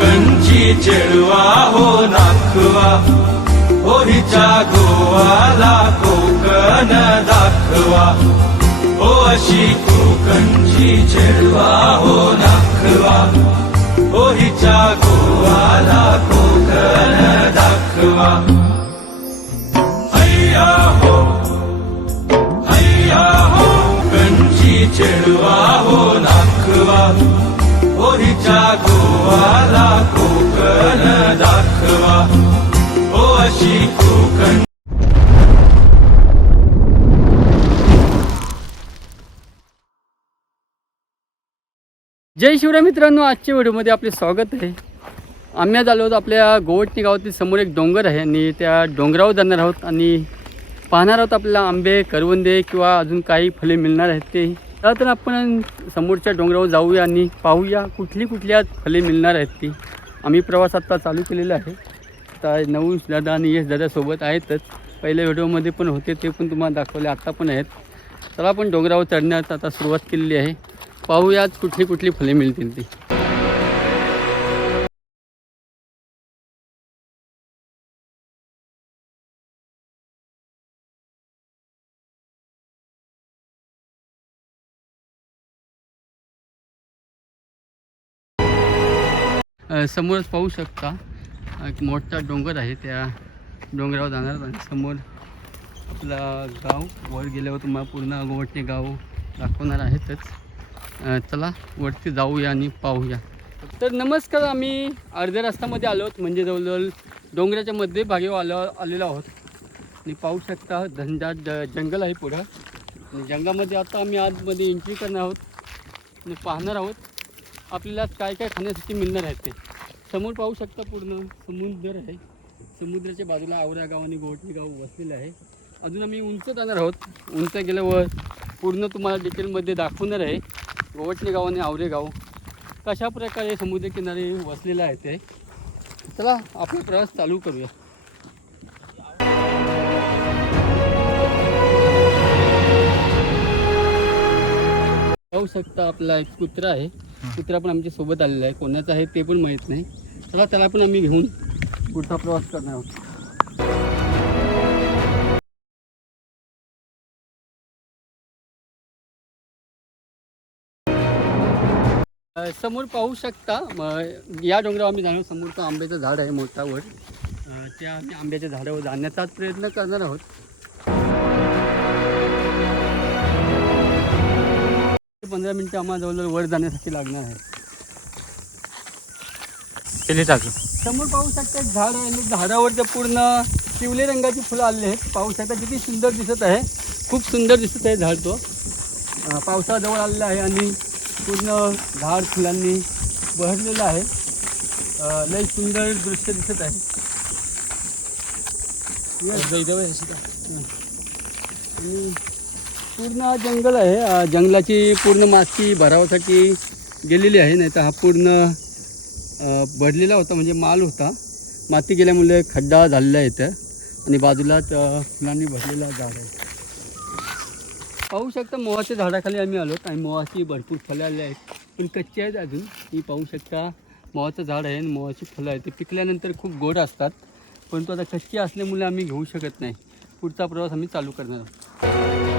कंची चेडवा हो नाखवा हो गोवाला कोकण दाखवा. हो अशी कोकणची चेडवा हो नाखवा हो गोवाला कोकण दाखवा. अय्या हो अय्या हो कंची चेडवा हो नाखवा. हो गोवाला कोकण दाखवा. हो अशी कोकण. जय शिवराय मित्रांनो आजच्या व्हिडिओमध्ये आपले स्वागत आहे. आम्ही आज आलो आहोत आपल्या गोवटणी गावातील समोर एक डोंगर आहे आणि त्या डोंगरावर जाणार आहोत आणि पाहणार आहोत आपल्याला आंबे करवंदे किंवा अजून काही फळे मिळणार आहेत ते. तर आपण समोरच्या डोंगरावर जाऊया आणि पाहूया कुठली कुठली फले मिळणार आहेत ती. आम्ही प्रवास आत्ता चालू केलेला आहे. आता नऊ दादा आणि यश दादासोबत आहेतच. पहिल्या व्हिडिओमध्ये पण होते ते पण तुम्हाला दाखवले आत्ता पण आहेत. चला आपण डोंगरावर चढण्यात आता सुरुवात केलेली आहे. पाहूयात कुठली कुठली फले मिळतील ती. समोरच पाहू शकता. एक मोठा डोंगर आहे त्या डोंगरावर जाणार आणि समोर आपला गाव वर गेल्यावर तुम्हाला पूर्ण गोवटणे गाव दाखवणार आहेतच. चला वरती जाऊया आणि पाहूया. तर नमस्कार आम्ही अर्ध्या रस्त्यामध्ये आलो आहोत. म्हणजे जवळजवळ डोंगराच्या मध्ये भागी आलो आलेलो आहोत. आणि पाहू शकता धंदा ज- जंगल आहे पुढं. आणि जंगलामध्ये आता आम्ही आतमध्ये एंट्री करणार आहोत. आणि पाहणार आहोत आपल्याला काय काय खाण्यासाठी मिळणार आहे ते. समोर पाहू शकता पूर्ण समुद्र आहे. समुद्राच्या बाजूला आवरा गाव आणि गोवटणी गाव वसलेलं आहे. अजून आम्ही उंच जाणार आहोत. उंच गेल्यावर पूर्ण तुम्हाला डिटेलमध्ये दाखवणार आहे. गोवटणे गाव आणि आवरे गाव कशा प्रकारे समुद्रकिनारे वसलेलं आहे ते. चला आपला प्रवास चालू करूया. पाहू शकता आपला एक कुत्रा आहे. कुत्रा पण आमच्यासोबत आलेला आहे. कोणाचा आहे ते पण माहीत नाही. चला त्याला पण आम्ही घेऊन पुढचा प्रवास करणार आहोत. समोर पाहू शकता या डोंगरावर आम्ही जाणार समोरचं आंब्याचं झाड आहे मोठावर. त्या आम्ही आंब्याच्या झाडावर जाण्याचा प्रयत्न करणार आहोत. पंधरा मिनिटं आम्हाला जवळजवळ वर जाण्यासाठी लागणार आहे. केली टाकू समोर पाहू शकता झाड आहे आणि झाडावर ते पूर्ण पिवळे रंगाची फुलं आलेली आहेत. पाहू शकता किती सुंदर दिसत आहे. खूप सुंदर दिसत आहे झाड तो. पावसाजवळ आलेला आहे आणि पूर्ण झाड फुलांनी बहरलेलं आहे. लय सुंदर दृश्य दिसत आहे. हं. पूर्ण जंगल आहे. जंगलाची पूर्ण माती भरावासाठी गेलेली आहे नाही तर हा पूर्ण भरलेला होता म्हणजे माल होता. माती गेल्यामुळे खड्डा झालेला आहे इथं. आणि बाजूलाच फुलांनी भरलेला झाड आहे. पाहू शकता मोहाच्या झाडाखाली आम्ही आलो. आणि मोहाची भरपूर फळं आली आहेत. पण कच्ची आहेत अजून. ही पाहू शकता मोहाचं झाड आहे आणि मोहाची फळं आहेत. ते पिकल्यानंतर खूप गोड असतात. परंतु आता कच्ची असल्यामुळे आम्ही घेऊ शकत नाही. पुढचा प्रवास आम्ही चालू करणार आहोत.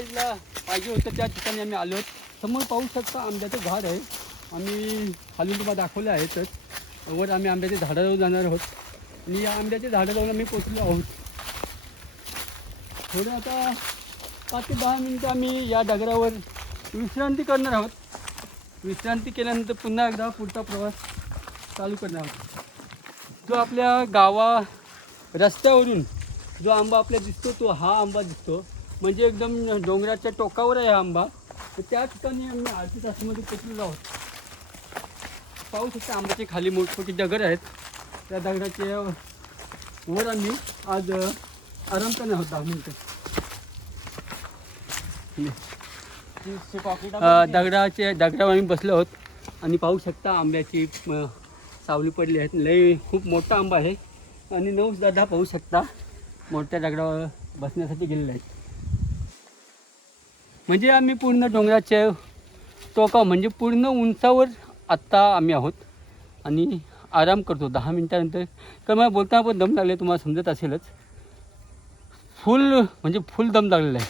साईजला पाहिजे होतं त्या ठिकाणी आम्ही आलो. समोर पाहू शकता आंब्याचं झाड आहे. आम्ही खालून तुम्हाला दाखवलं आहेतच वर आम्ही आंब्याच्या झाडाजवळ जाणार आहोत. आणि या आंब्याच्या झाडाजवळ आम्ही पोचलो आहोत. थोडं आता पाच ते दहा मिनटं आम्ही या डगरावर विश्रांती करणार आहोत. विश्रांती केल्यानंतर पुन्हा एकदा पुढचा प्रवास चालू करणार आहोत. जो आपल्या गावा रस्त्यावरून जो आंबा आपल्याला दिसतो तो हा आंबा दिसतो. म्हणजे एकदम डोंगराच्या टोकावर आहे हा आंबा. तर त्या ठिकाणी आम्ही अर्ध्या तासामध्ये पोचलेलो आहोत. पाहू शकता आंब्याचे खाली मोठमोठी दगड आहेत. त्या दगडाच्या वर आम्ही आज अ, आराम करणार आहोत दहा मिनटं. दगडाचे दगडावर आम्ही बसलो आहोत. आणि पाहू शकता आंब्याची सावली पडली आहेत. लई खूप मोठा आंबा आहे. आणि नऊ दादा पाहू शकता मोठ्या दगडावर बसण्यासाठी गेलेले आहेत. म्हणजे आम्ही पूर्ण डोंगराच्या टोका म्हणजे पूर्ण उंचावर आत्ता आम्ही आहोत. आणि आराम करतो दहा मिनटानंतर. तर मला बोलताना पण दम लागले तुम्हाला समजत असेलच. फुल म्हणजे फुल दम लागलेला आहे.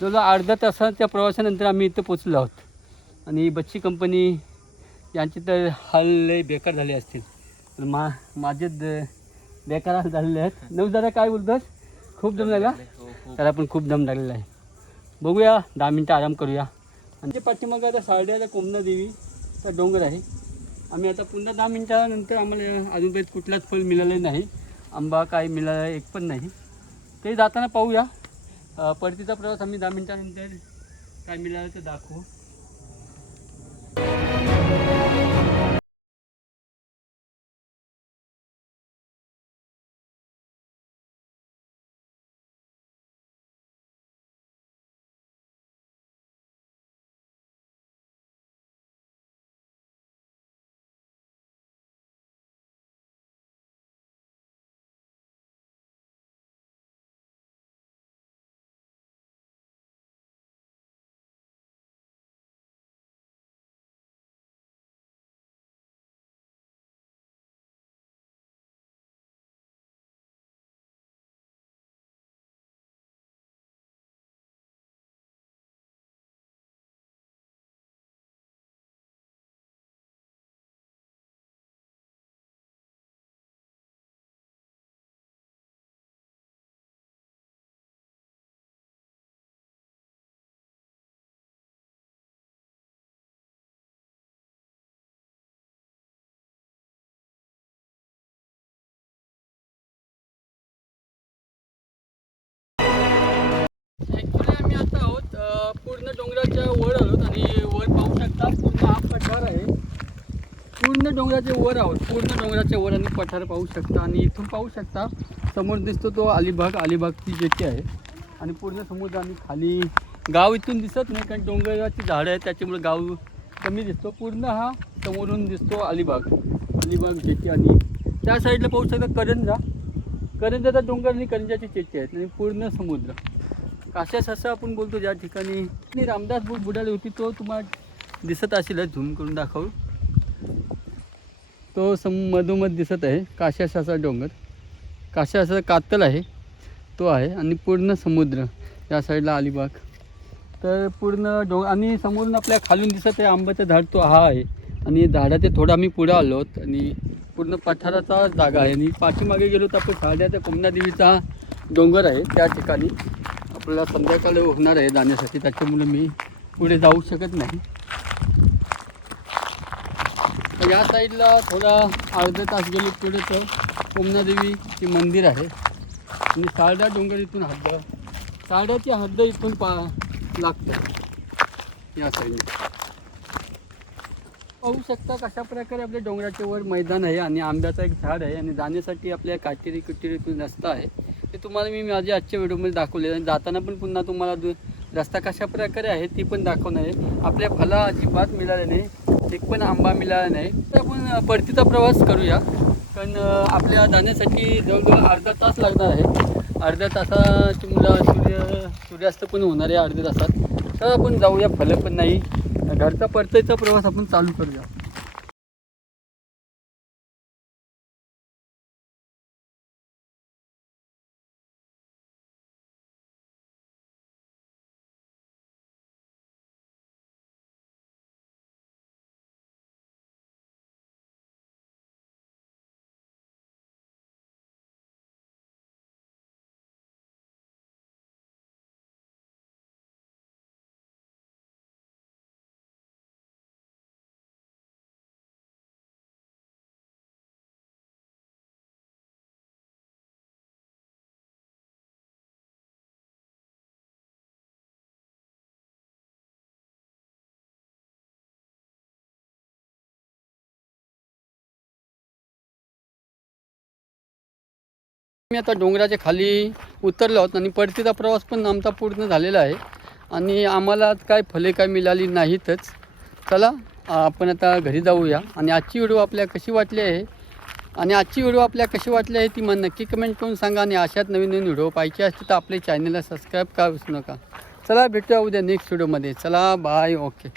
जवळजवळ अर्ध्या तासाच्या प्रवासानंतर आम्ही इथं पोचलो आहोत. आणि बच्ची कंपनी यांचे तर हाल बेकार झाले असतील. तर मा माझे द- बेकार हाल झालेले आहेत. नऊ दादा काय बोलतोस? खूप दम लागला? त्याला पण खूप दम लागलेला आहे. बघूया दहा मिनटं आराम करूया. आणि ते पाठीमागं आता सारड्याचा कोमना देवीचा डोंगर आहे. आम्ही आता पुन्हा दहा मिनटानंतर आम्हाला अजूनपर्यंत कुठलाच फळ मिळालं नाही. आंबा काय मिळाला एक पण नाही. ते जाताना पाहूया. परतीचा प्रवास आम्ही दहा मिनटानंतर काय मिळालं ते दाखवू. ॲक्च्युली आम्ही आता आहोत पूर्ण डोंगराच्या वर आहोत आणि वर पाहू शकता पूर्ण हा पठार आहे. पूर्ण डोंगराच्या वर आहोत पूर्ण डोंगराच्या वर आणि पठार पाहू शकता आणि इथून पाहू शकता समोर दिसतो तो अलिबाग अलिबागची जेटी आहे. आणि पूर्ण समुद्र आणि खाली गाव इथून दिसत नाही कारण डोंगराची झाडं आहेत त्याच्यामुळे गाव कमी दिसतो. पूर्ण हा समोरून दिसतो अलिबाग अलिबाग जेटी. आणि त्या साईडला पाहू शकता करंजा. करंजाचा डोंगर आणि करंजाची चेटी आहेत आणि पूर्ण समुद्र. काशास असं आपण बोलतो ज्या ठिकाणी मी रामदास बुक बुडाली होती तो तुम्हाला दिसत असेल झूम करून दाखवू. तो सम मधोमध दिसत आहे काशास डोंगर. काशाचा कातल आहे तो आहे आणि पूर्ण समुद्र या साईडला अलिबाग. तर पूर्ण डोंग आणि समोरून आपल्या खालून दिसत आहे आंब्याचं झाड तो हा आहे. आणि झाडाचे थोडं आम्ही पुढं आलो आहोत आणि पूर्ण पठाराचा जागा आहे. आणि पाठीमागे गेलो तर आपण साड्याचा कोमना देवीचा डोंगर आहे त्या ठिकाणी. आपल्याला संध्याकाळ होणार आहे जाण्यासाठी त्याच्यामुळे मी पुढे जाऊ शकत नाही. या साईडला थोडा अर्धा तास गेलो पुढे तर कोमनादेवीचे मंदिर आहे. आणि सारडा डोंगर इथून हद्द सारड्याची हद्द इथून पा लागतं या साईडने. पाहू शकता कशा प्रकारे आपल्या डोंगराच्या वर मैदान आहे आणि आंब्याचं एक झाड आहे आणि जाण्यासाठी आपल्या काटेरी कुटेरीतून रस्ता आहे. ते तुम्हाला मी माझ्या आजच्या व्हिडिओमध्ये दाखवले आणि जाताना पण पुन्हा तुम्हाला दु- रस्ता कशा प्रकारे आहे ती पण दाखवणार आहे. आपल्या फला अजिबात मिळाले नाही एक पण आंबा मिळाला नाही. तर आपण परतीचा प्रवास करूया. कारण आपल्या जाण्यासाठी जवळजवळ अर्धा तास लागणार आहे. अर्ध्या तासात तुम्हाला सूर्य सूर्यास्त पण होणार आहे अर्ध्या तासात. तर आपण जाऊया फलं पण नाही. घरचा परतीचा प्रवास आपण चालू करूया. मी आता डोंगराच्या खाली उतरलो आहोत आणि परतीचा प्रवास पण आमचा पूर्ण झालेला आहे. आणि आम्हाला काय फले काय मिळाली नाहीतच. चला आपण आता घरी जाऊया. आणि आजची व्हिडिओ आपल्या कशी वाटली आहे? आणि आजची व्हिडिओ आपल्या कशी वाटली आहे ती मला नक्की कमेंट करून सांगा. आणि अशाच नवीन नवीन व्हिडिओ पाहिजे असतील तर आपल्या चॅनलला सबस्क्राईब करा विसरू नका. चला भेटूया उद्या नेक्स्ट व्हिडिओमध्ये चला बाय ओके